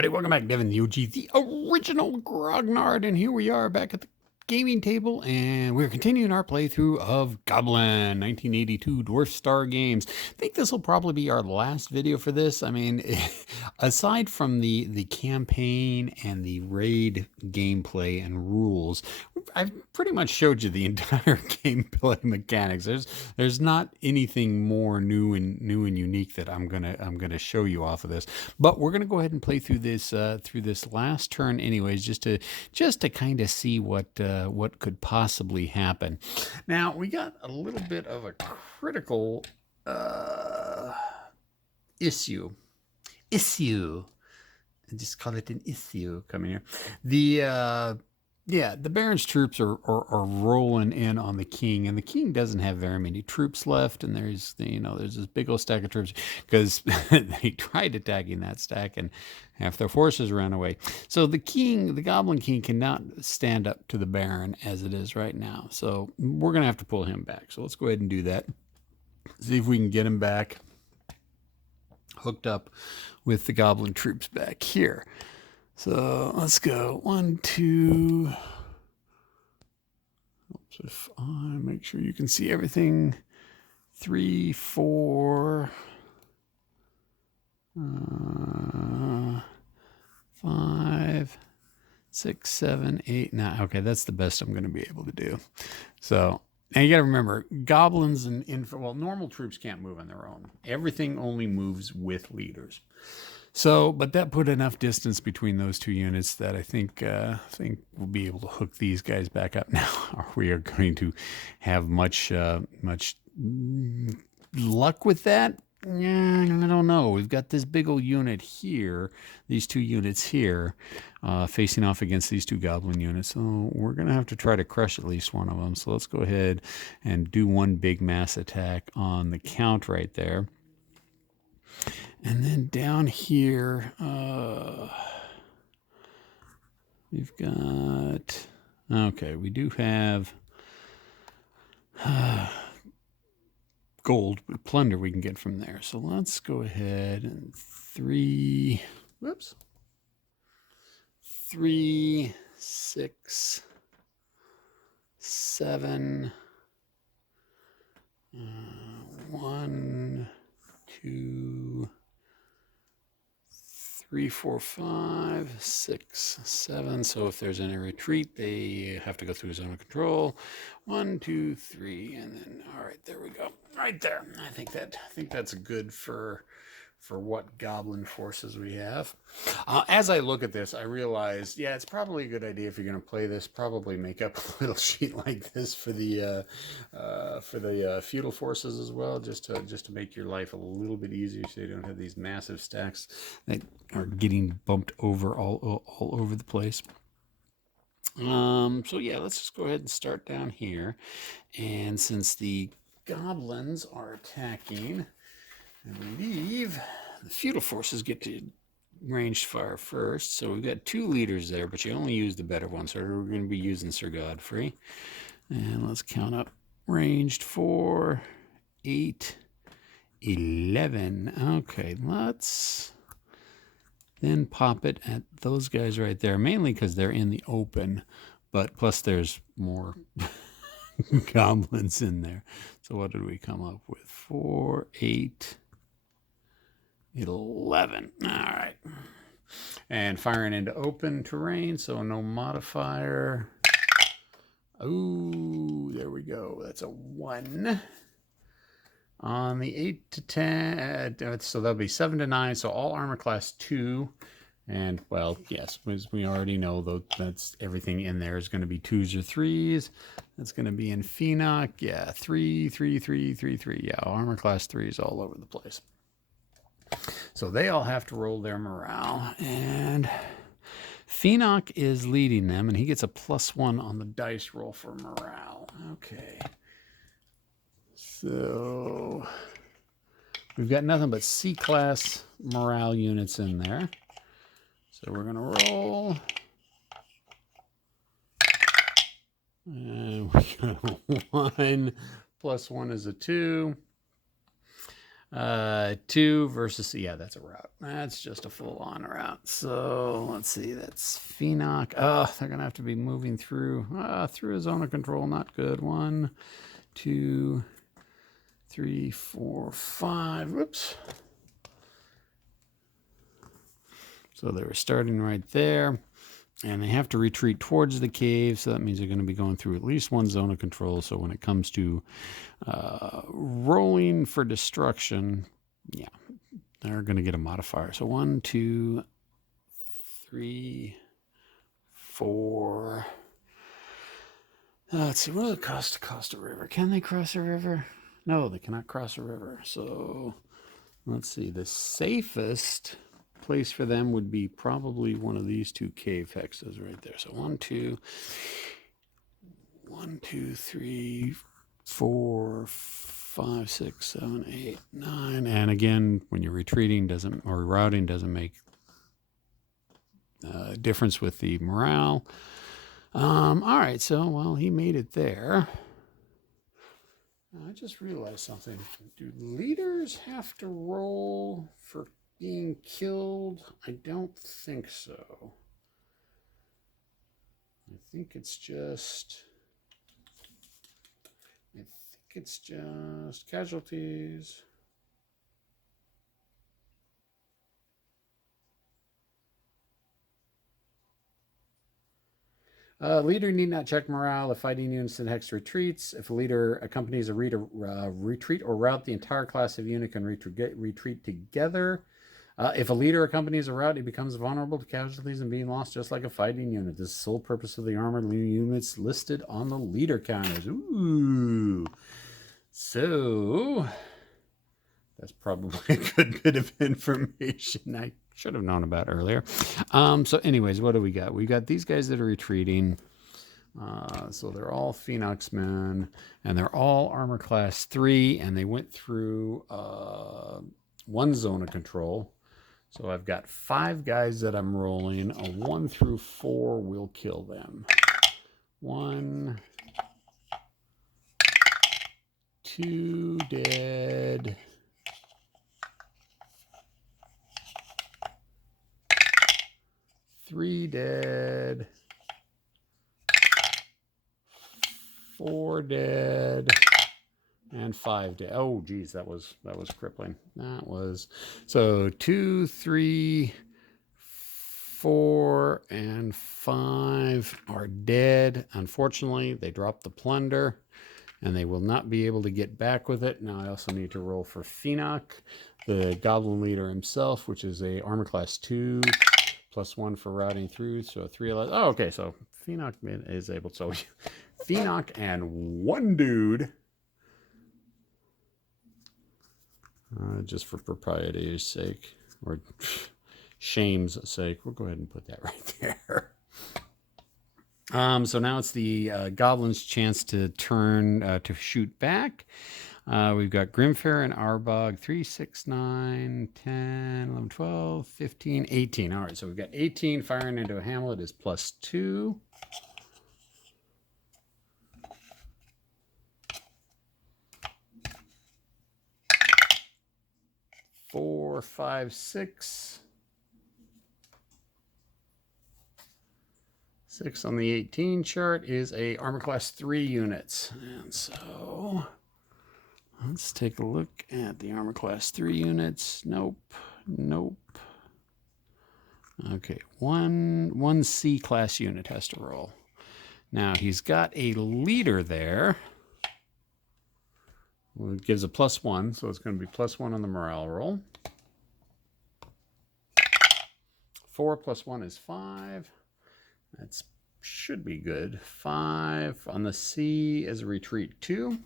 everybody, welcome back. Devin the OG, the original Grognard, and here we are back at the gaming table, and we're continuing our playthrough of Goblin 1982 Dwarf Star Games. I think this will probably be our last video for this. I mean, aside from the campaign and the raid gameplay and rules, I've pretty much showed you the entire gameplay mechanics. There's not anything more new and unique that I'm gonna show you off of this. But we're gonna go ahead and play through this last turn, anyways, just to kind of see what could possibly happen. Now we got a little bit of a critical issue. I just call it an issue coming here. The Baron's troops are rolling in on the king, and the king doesn't have very many troops left. And there's this big old stack of troops because they tried attacking that stack, and half their forces ran away. So the Goblin King, cannot stand up to the Baron as it is right now. So we're gonna have to pull him back. So let's go ahead and do that. See if we can get him back hooked up with the Goblin troops back here. So let's go 1, 2. If I make sure you can see everything, 3, 4, 5, 6, 7, 8, 9. Okay, that's the best I'm going to be able to do. So now you got to remember, goblins and normal troops can't move on their own. Everything only moves with leaders. So, but that put enough distance between those two units that I think we'll be able to hook these guys back up now. Are we going to have much luck with that? Yeah, I don't know. We've got this big old unit here, these two units here, facing off against these two goblin units. So we're going to have to try to crush at least one of them. So let's go ahead and do one big mass attack on the count right there. And then down here, we've got, okay, we do have gold, plunder we can get from there. So let's go ahead and 3, 6, 7, 1, 2, 3, 4, 5, 6, 7. So if there's any retreat, they have to go through zone of control. 1, 2, 3, and then all right, there we go. Right there. I think that's good for what goblin forces we have. As I look at this, I realize, yeah, it's probably a good idea if you're going to play this, probably make up a little sheet like this for the feudal forces as well, just to make your life a little bit easier, so you don't have these massive stacks that are getting bumped over all over the place. So yeah, let's just go ahead and start down here, and since the goblins are attacking, I believe the feudal forces get to ranged fire first. So we've got 2 leaders there, but you only use the better one. So we're going to be using Sir Godfrey. And let's count up ranged 4, 8, 11. Okay, let's then pop it at those guys right there, mainly because they're in the open, but plus there's more goblins in there. So what did we come up with? 4, 8, 11. All right. And firing into open terrain, so no modifier. Oh, there we go. That's a 1. On the 8 to 10, so that'll be 7 to 9, so all armor class 2. And, well, yes, as we already know, though, that's everything in there is going to be 2s or 3s. That's going to be in Phoenix. Yeah, 3, 3, 3, 3, 3. Yeah, armor class 3s all over the place. So they all have to roll their morale. And Phoenix is leading them, and he gets a +1 on the dice roll for morale. Okay. So we've got nothing but C-class morale units in there. So we're going to roll. And we got a 1. +1 is a 2. 2 versus, yeah, that's a route. That's just a full-on route. So let's see, that's Phoenix. Oh, they're gonna have to be moving through a zone of control. Not good. 1, 2, 3, 4, 5. Whoops. So they were starting right there, and they have to retreat towards the cave. So that means they're going to be going through at least one zone of control. So when it comes to rolling for destruction, yeah, they're going to get a modifier. So 1, 2, 3, 4. Let's see, what does it cost to cross a river? Can they cross a river? No, they cannot cross a river. So let's see, the safest place for them would be probably one of these 2 cave hexes right there. So 1, 2, 3, 4, 5, 6, 7, 8, 9. And again, when you're retreating or routing doesn't make a difference with the morale. All right, so, well, he made it there. I just realized something. Do leaders have to roll for being killed? I don't think so. I think it's just casualties. Leader need not check morale if fighting units in hex retreats. If a leader accompanies a retreat or route, the entire class of unit can retreat together. If a leader accompanies a route, he becomes vulnerable to casualties and being lost just like a fighting unit. This is the sole purpose of the armored units listed on the leader counters. Ooh. So that's probably a good bit of information I should have known about earlier. So anyways, what do we got? We got these guys that are retreating. So they're all Phoenix men, and they're all armor class 3, and they went through one zone of control. So I've got 5 guys that I'm rolling. A 1 through 4 will kill them. 1, 2 dead. 3 dead. 4 dead. And 5 dead. Oh, geez, that was crippling. That was so 2, 3, 4, and 5 are dead. Unfortunately, they dropped the plunder, and they will not be able to get back with it. Now I also need to roll for Phoenix, the goblin leader himself, which is a armor class 2, +1 for routing through. So 3. Oh, okay. So Phoenix is able. So Phoenix and 1 dude. Just for propriety's sake, or shame's sake, we'll go ahead and put that right there. So now it's the goblins' chance to turn to shoot back. We've got Grimfair and Arbog, 3, 6, 9, 10, 11, 12, 15, 18. All right, so we've got 18. Firing into a hamlet is +2. 4, 5, 6. 6 on the 18 chart is a armor class 3 units. And so let's take a look at the armor class 3 units. Nope. Okay, one C class unit has to roll. Now he's got a leader there. Well, it gives a +1, so it's going to be +1 on the morale roll. 4 + 1 is 5. That should be good. 5 on the C is a retreat 2.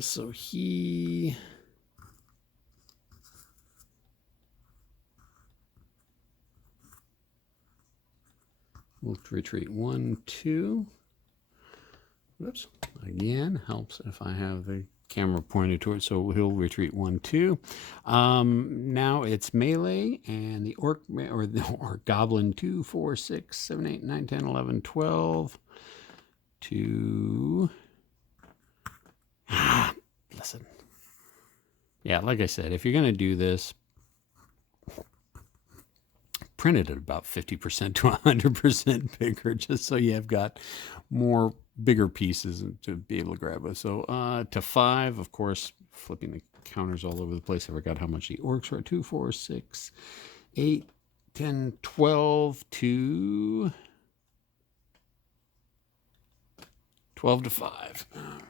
So he will retreat 1, 2. Whoops. Again, helps if I have the camera pointed to it. So he'll retreat 1, 2. Now it's melee, and the orc or goblin 2, 4, 6, 7, 8, 9, 10, 11, 12. 2. listen. Yeah, like I said, if you're going to do this, print it at about 50% to 100% bigger, just so you have got more bigger pieces to be able to grab with. So to 5, of course, flipping the counters all over the place. I forgot how much the orcs were. 2, 4, 6, 8, 10, 12 to 12 to 5. All right.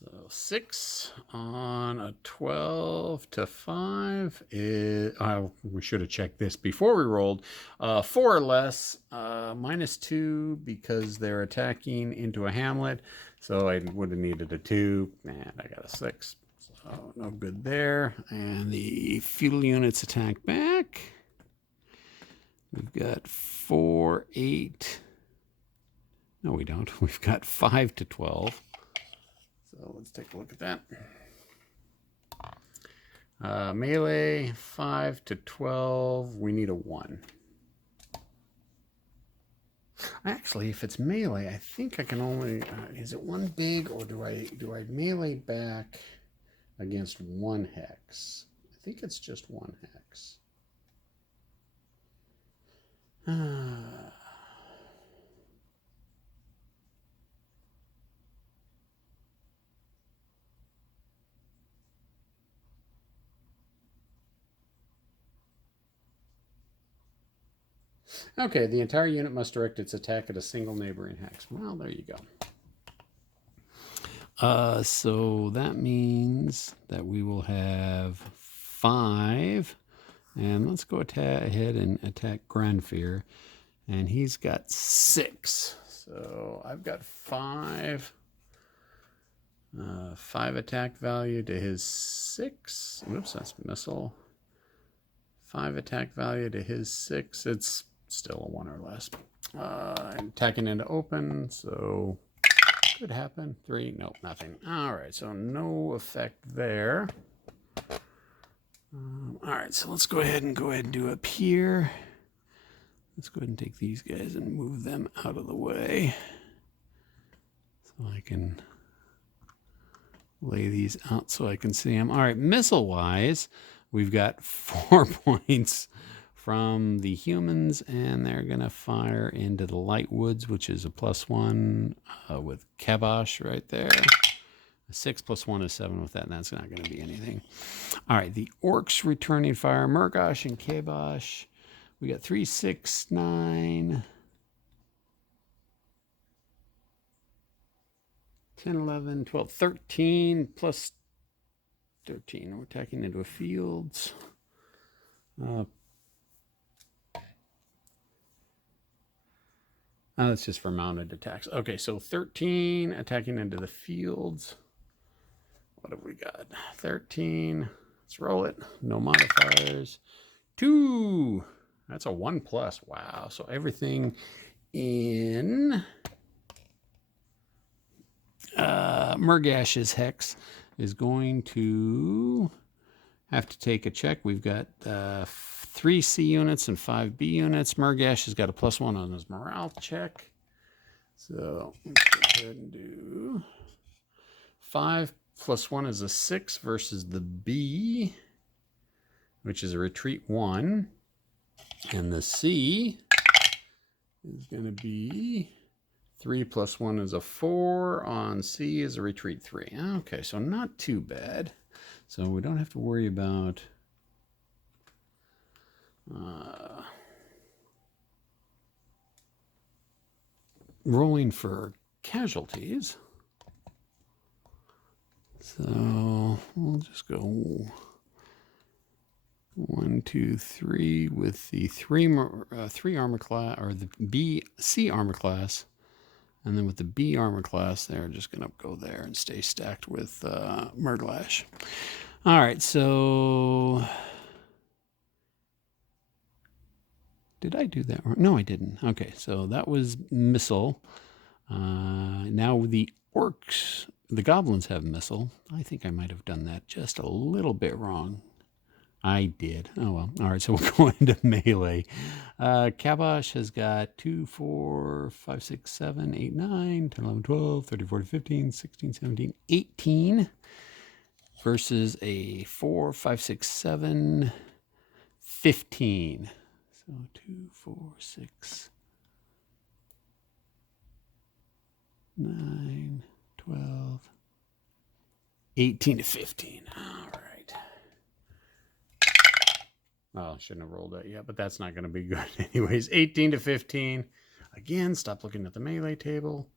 So 6 on a 12 to 5 is, we should have checked this before we rolled. 4 or less, -2 because they're attacking into a hamlet. So I would have needed a 2, and I got a 6. So no good there. And the feudal units attack back. We've got 4, 8. No, we don't. We've got 5 to 12. So let's take a look at that. Melee, 5 to 12. We need a 1. Actually, if it's melee, I think I can only... is it 1 big, or do I melee back against 1 hex? I think it's just 1 hex. Okay, the entire unit must direct its attack at a single neighboring hex. Well, there you go. So that means that we will have 5. And let's go ahead and attack Granfear. And he's got 6. So I've got 5. 5 attack value to his 6. Oops, that's missile. 5 attack value to his 6. It's still a 1 or less. Attacking into open, so could happen. 3, nope, nothing. All right, so no effect there. All right, so let's go ahead and do up here. Let's go ahead and take these guys and move them out of the way, so I can lay these out so I can see them. All right, missile-wise, we've got 4 points from the humans, and they're going to fire into the light woods, which is a +1 with Kibosh right there. A 6 + 1 is 7 with that, and that's not going to be anything. All right, the orcs returning fire, Murgosh and Kibosh. We got 3, 6, 9, 10, 11, 12, 13 plus 13. We're attacking into a fields. That's just for mounted attacks. Okay, so 13 attacking into the fields. What have we got? 13. Let's roll it. No modifiers. 2. That's a 1+. Wow. So everything in Murgash's hex is going to have to take a check. We've got 3 C units and 5 B units. Murgash has got a +1 on his morale check. So let's go ahead and do 5 + 1 is a 6 versus the B, which is a retreat 1. And the C is going to be 3 + 1 is a 4. On C is a retreat 3. Okay, so not too bad. So we don't have to worry about rolling for casualties. So we'll just go 1, 2, 3 with the 3 armor class, or the C armor class, and then with the B armor class, they're just going to go there and stay stacked with Murglash. All right, so did I do that? No, I didn't. Okay, so that was missile. Now the orcs, the goblins have missile. I think I might have done that just a little bit wrong. I did. Oh, well. All right, so we'll go into melee. Kabosh has got 2, 4, 5, 6, 7, 8, 9, 10, 11, 12, 13, 14, 15, 16, 17, 18 versus a 4, 5, 6, 7, 15. So 2, 4, 6, 9, 12, 18 to 15. All right. Oh, shouldn't have rolled that yet, but that's not going to be good anyways. 18 to 15. Again, stop looking at the melee table.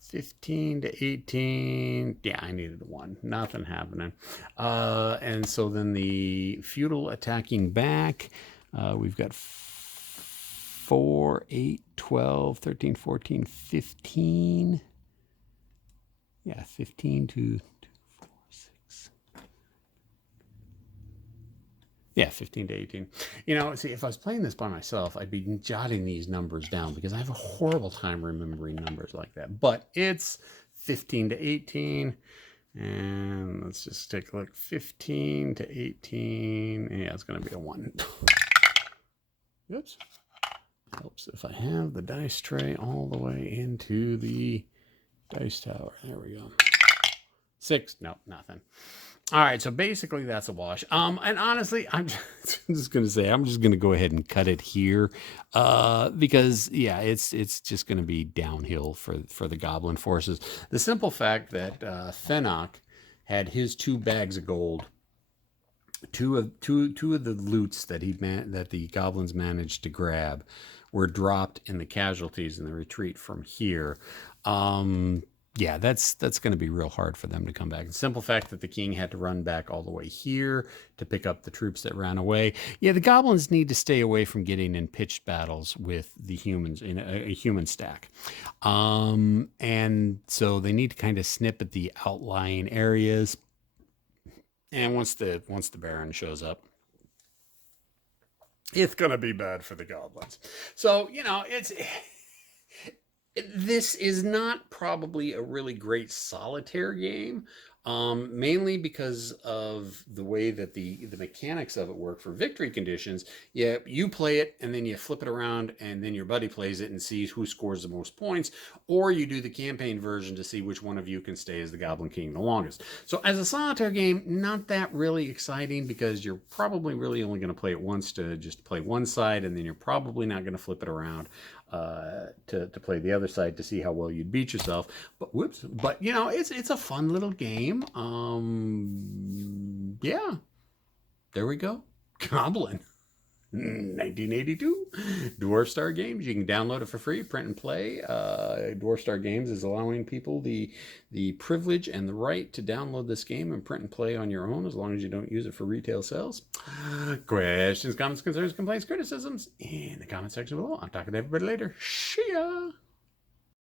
15 to 18. Yeah, I needed a 1. Nothing happening. And so then the feudal attacking back. We've got 4, 8, 12, 13, 14, 15. Yeah, 15 to 15 to 18. See, if I was playing this by myself, I'd be jotting these numbers down because I have a horrible time remembering numbers like that. But it's 15 to 18. And let's just take a look. 15 to 18. Yeah, it's going to be a 1. Oops. Helps if I have the dice tray all the way into the dice tower. There we go. 6. Nope, nothing. All right, so basically that's a wash. And honestly, I'm just going to say I'm just going to go ahead and cut it here, because yeah, it's just going to be downhill for the Goblin forces. The simple fact that Fenok had his 2 bags of gold, two of the loots that that the Goblins managed to grab, were dropped in the casualties in the retreat from here. Yeah, that's going to be real hard for them to come back. The simple fact that the king had to run back all the way here to pick up the troops that ran away. Yeah, the Goblins need to stay away from getting in pitched battles with the humans in a human stack. And so they need to kind of snip at the outlying areas. And once the Baron shows up, it's going to be bad for the Goblins. So, this is not probably a really great solitaire game, mainly because of the way that the mechanics of it work for victory conditions. Yeah, you play it and then you flip it around and then your buddy plays it and sees who scores the most points, or you do the campaign version to see which one of you can stay as the Goblin King the longest. So as a solitaire game, not that really exciting because you're probably really only going to play it once to just play one side, and then you're probably not going to flip it around to play the other side to see how well you'd beat yourself. But it's a fun little game. Yeah, there we go. Goblin. 1982 Dwarf Star Games. You can download it for free, print and play. Dwarf Star Games is allowing people the privilege and the right to download this game and print and play on your own, as long as you don't use it for retail sales. Questions, comments, concerns, complaints, criticisms in the comment section below. I'm talking to everybody later. See ya.